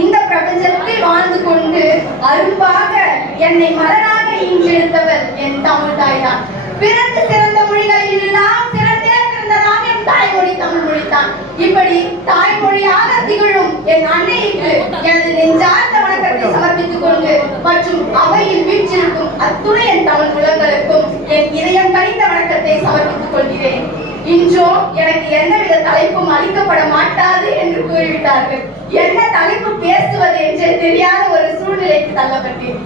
இந்த பிரபஞ்சத்தில் வாழ்ந்து கொண்டு அரும்பாக என்னை மலராக ஈன்றெடுத்தவர் என் தமிழ் தாய்தான். பிறந்து சிறந்த மொழிகளில் எல்லாம் சிறந்தே பிறந்ததாம் என் தாய்மொழி தமிழ் மொழிதான். இப்படி தாய்மொழியாக திகழும் என் அன்னைக்கு எனது நெஞ்சார்ந்த வணக்கத்தை சமர்ப்பித்துக் கொண்டு மற்றும் அவையில் வீற்றிருக்கும் அத்துணை என் தமிழ் குலங்களுக்கும் என் இதயம் கனிந்த வணக்கத்தை சமர்ப்பித்துக் கொள்கிறேன். இன்றோ எனக்கு எந்தவித தலைப்பும் அளிக்கப்பட மாட்டாது என்று கூறிவிட்டார்கள். என்ன தலைப்பு பேசுவது என்று தெரியாத ஒரு சூழ்நிலைக்கு தள்ளப்பட்டேன்.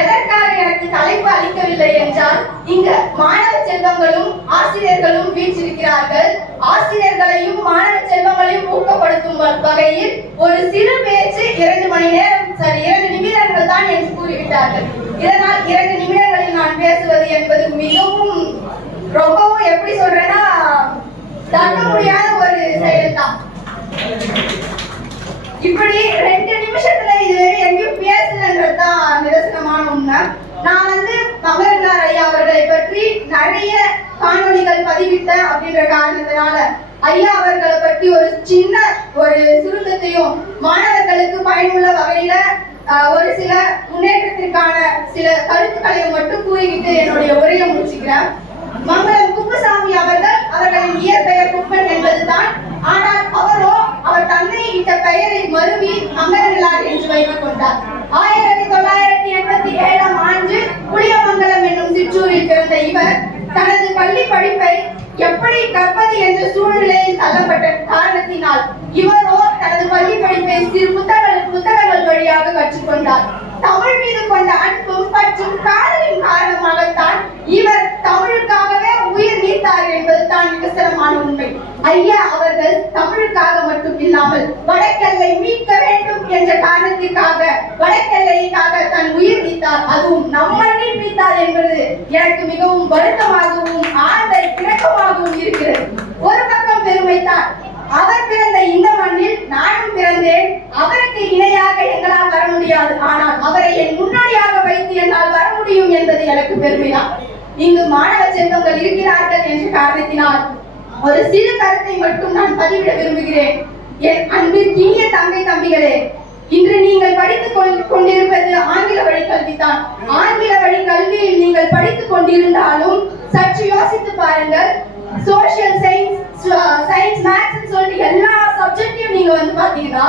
எதற்காக எனக்கு தலைப்பு அளிக்கவில்லை என்றால், இங்கு மாணவ செல்வங்களும் ஆசிரியர்களும் வீற்றிருக்கிறார்கள். ஆசிரியர்களையும் மாணவ செல்வங்களையும் ஊக்கப்படுத்தும் வகையில் ஒரு சிறு பேச்சு 2 மணி நேரம் 2 நிமிடங்கள் தான் என்று கூறிவிட்டார்கள். இதனால் 2 நிமிடங்களில் நான் பேசுவது என்பது மிகவும் ரொம்பவும் எப்படி சொல்றேன்னா தக்க முடியாத ஒரு செயல் தான். இப்படி 2 நிமிஷத்துல இதுவரை எங்கேயும் பேசலன்றதுதான் நிதர்சனமான உண்மை. நான் கமலனார் ஐயா அவர்களை பற்றி நிறைய காணொளிகள் பதிவிட்டேன் அப்படின்ற காரணத்தினால ஐயா அவர்களை பற்றி ஒரு சின்ன ஒரு சுருக்கத்தையும் மாணவர்களுக்கு பயனுள்ள வகையில ஒரு சில முன்னேற்றத்திற்கான சில கருத்துக்களையும் மட்டும் கூறிக்கிட்டு என்னுடைய உரையை முடிச்சுக்கிறேன். மங்களம் குப்புசாமி அவர்களின் இயற்பெயர் குப்பன் என்பதுதான். ஆனால் அவரோ அவர் தந்தை இட்ட பெயரை மருவி மங்களனார் என்று வைத்துக் கொண்டார். 1987ஆம் ஆண்டு புளியமங்கலம் என்னும் சிற்றூரில் பிறந்த இவர் தனது பள்ளி படிப்பை எப்படி கற்பது என்ற சூழ்நிலையில் தள்ளப்பட்ட காரணத்தினால் இவரோ தனது பள்ளி படிப்பை சிறு புத்தகங்கள் வழியாக கற்றுக்கொண்டார். தமிழ் மீது கொண்ட அன்பும் மற்றும் காதலின் காரணமாகத்தான் இவர் தமிழுக்காகவே உயிர் நீத்தார் என்பதுதான் நிதர்சனமான உண்மை. ஐயா அவர்கள் தமிழுக்காக மட்டும் இல்லாமல் வடக்கெல்லை மீட்க வேண்டும் என்ற காரணத்திற்காக வடக்கெல்லைக்காக தன் உயிர் நீத்தார். அதுவும் நம்மளில் நீத்தார் என்பது எனக்கு மிகவும் வருத்தமாகவும் ஆழ்ந்த இணக்கமாகவும் இருக்கிறது. ஒரு பக்கம் பெருமைத்தான், அவர் பிறந்த இந்த மண்ணில் நானும் பிறந்தேன். அவருக்கு இணையாக எங்களால் வர முடியாது, ஆனால் அவரை என் முன்னோடியாக வைத்து என்னால் வர முடியும் என்பது எனக்கு பெருமைதான். இங்கு மாணவ செல்வங்கள் இருக்கிறார்கள் என்ற காரணத்தினால் ஒரு சிறு கருத்தை மட்டும் நான் பதிவிட விரும்புகிறேன். என் அன்பிற்கினிய தங்கை தம்பிகளே, இன்று நீங்கள் படித்துக் கொண்டிருப்பது ஆங்கில வழி கல்விதான். ஆங்கில வழி கல்வியில் நீங்கள் படித்துக் கொண்டிருந்தாலும் சற்று யோசித்து பாருங்கள். சோசியல் சயின்ஸ் மேத்ஸ் சொல்லிட்டு எல்லா சப்ஜெக்டையும் நீங்க பாத்தீங்கன்னா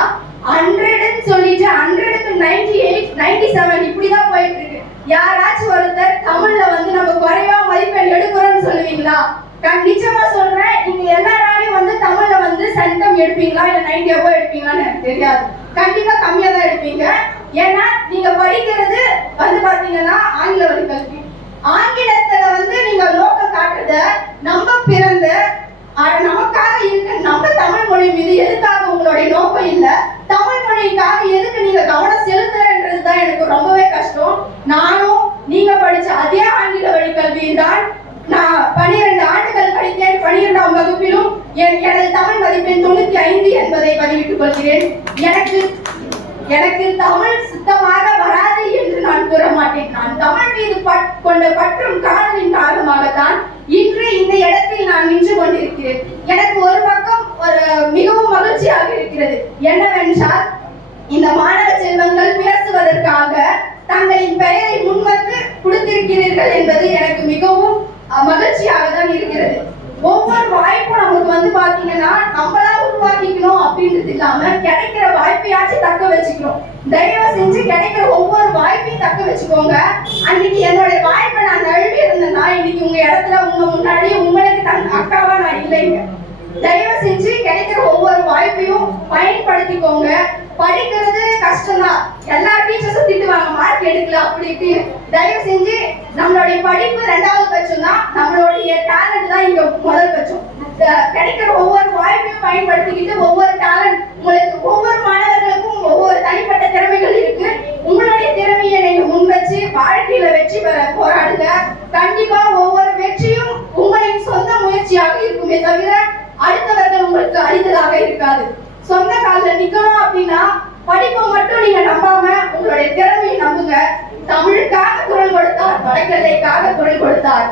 100 சொல்லிட்டு 100க்கு 98 97 இப்படிதான் போயிட்டு இருக்கு. யாராச்சும் ஒருத்தர் தமிழ்ல நம்ம குறைவா மதிப்பெண் எடுக்கிறோம்னு சொல்லுவீங்களா? நிச்சயமா சொல்றேன், நீங்க எல்லாராலையும் தமிழ்ல சென்டம் எடுப்பீங்களா இல்ல 90 above எடுப்பீங்களான்னு எனக்கு தெரியாது. கண்டிப்பா கம்மியா தான் எடுப்பீங்க. ஏன்னா நீங்க படிக்கிறது பாத்தீங்கன்னா ஆங்கில வழி கல்வி. ஆங்கிலத்துல நீங்க நோக்கம் காட்டுறத நம்ம பிறந்த நமக்காக இருக்க நம்ம தமிழ் மொழி மீது எதுக்காக உங்களுடைய நோக்கம் இல்ல, தமிழ் மொழிக்காக எதுக்கு நீங்க கவனம் செலுத்துறன்றதுதான் எனக்கு ரொம்பவே கஷ்டம். நானும் நீங்க படிச்ச அதே ஆங்கில வழி கல்வியில் தான் நான் 12 ஆண்டுகள் படித்தேன். 12ஆம் வகுப்பிலும் எனது தமிழ் மதிப்பெண் 95 என்பதை பதிவிட்டுக் கொள்கிறேன். எனக்கு தமிழ் சுத்தமாக வராது என்று நான் கூற மாட்டேன். நான் தமிழ் மீது கொண்ட பற்றும் காதலின் காரணமாகத்தான் இன்று இந்த இடத்தில் நான் நின்று கொண்டிருக்கிறேன். எனக்கு ஒரு பக்கம் மிகவும் மகிழ்ச்சியாக இருக்கிறது. என்னவென்றால், இந்த மாணவ செல்வங்கள் பேசுவதற்காக தங்களின் பெயரை முன்வந்து கொடுத்திருக்கிறீர்கள் என்பது எனக்கு மிகவும் மகிழ்ச்சியாக தான் இருக்கிறது. ஒவ்வொரு வாய்ப்பும் நமக்கு பாத்தீங்கன்னா நம்மளா உருவாக்கிக்கணும் அப்படின்றது இல்லாம கிடைக்கிற வாய்ப்பையாச்சும் தக்க வச்சுக்கணும். தயவு செஞ்சு கிடைக்கிற ஒவ்வொரு வாய்ப்பையும் தக்க வச்சுக்கோங்க. அன்னைக்கு என்னுடைய வாய்ப்பை நான் நழுவி இருந்தேன்னா இன்னைக்கு உங்க இடத்துல உங்க முன்னாடி உங்களுக்கு தன் அக்காவா நான் இல்லைங்க. தயவு செஞ்சு கிடைக்கிற ஒவ்வொரு வாய்ப்பையும் பயன்படுத்திக்கோங்க. படிக்கிறது கஷ்டம்தான், எல்லா டீச்சர்ஸும் திட்டுவாங்க மார்க் எடுக்கல அப்படி இப்படின்னு. தயவு செஞ்சு நம்மளுடைய படிப்பு 2வது பட்சம் தான், நம்மளுடைய டேலண்ட் தான் இங்க முதல் பட்சம். கிடைக்கிற ஒவ்வொரு வாய்ப்பையும் பயன்படுத்திக்கிட்டு ஒவ்வொரு டேலண்ட் உங்களுக்கு ஒவ்வொரு மாணவர்களுக்கும் ஒவ்வொரு தனிப்பட்ட திறமைகள் இருக்கு. உங்களுடைய திறமையை நீங்க முன் வச்சு வாழ்க்கையில வெற்றி பெற போராடுங்க. கண்டிப்பா ஒவ்வொரு வெற்றியும் உங்களின் சொந்த முயற்சியாக இருக்குமே தவிர அடுத்தவர்கள் உங்களுக்கு அளித்ததாக இருக்காது. சொந்த காலில் நிக்கணும் அப்படின்னா படிப்பை மட்டும் நீங்க நம்பாம உங்களுடைய திறமையை நம்புங்க. தமிழுக்காக குரல் கொடுத்தார், வடக்கெல்லைக்காக குரல் கொடுத்தார்.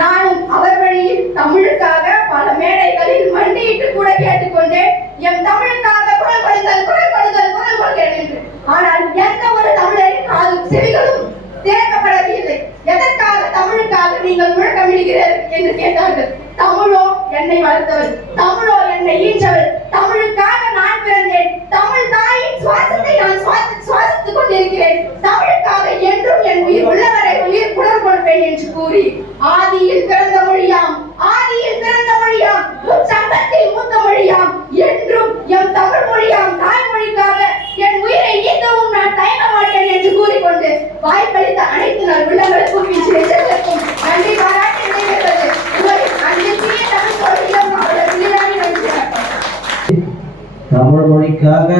நானும் அவர் வழியில் தமிழுக்காக பல மேடைகளில் மண்டியிட்டு கூட கேட்டுக்கொண்டேன், என் தமிழுக்காக குரல் கொடுங்கள், குரல் கொடுங்கள், குரல் கொடுங்கள் என்று. என்று கேட்டார்கள். தமிழோ என்னை வளர்த்தவள், தமிழோ என்னை ஈன்றவள், தமிழுக்காக நான் பிறந்தேன், தமிழ் தாயின் சுவாசத்தை நான் சுவாசித்துக் கொண்டிருக்கிறேன், தமிழுக்காக என்றும் என் உயிர் உள்ளவரை உயிர் குடர் கொடுப்பேன் என்று கூறி ஆதியில் பிறந்த மொழியாம், ஆதியில் பிறந்த மொழியாம், முச்சங்கத்தில் மூத்த மொழியாம், என்றும் எம் தமிழ் மொழியாம், தாய்மொழிக்காக என் உயிரை ஈர்க்கவும் நான் தயங்க மாட்டேன் என்று கூறிக்கொண்டு வாய்ப்பளித்த அனைத்து நாள் உள்ளங்களுக்கும் நெஞ்சங்களுக்கும் நன்றி பாராட்டி விடைபெறுவது உங்களின் அன்பிற்குரிய தமிழ் மொழியிலும் அவரது சீரானி நன்றி. தமிழ் மொழிக்காக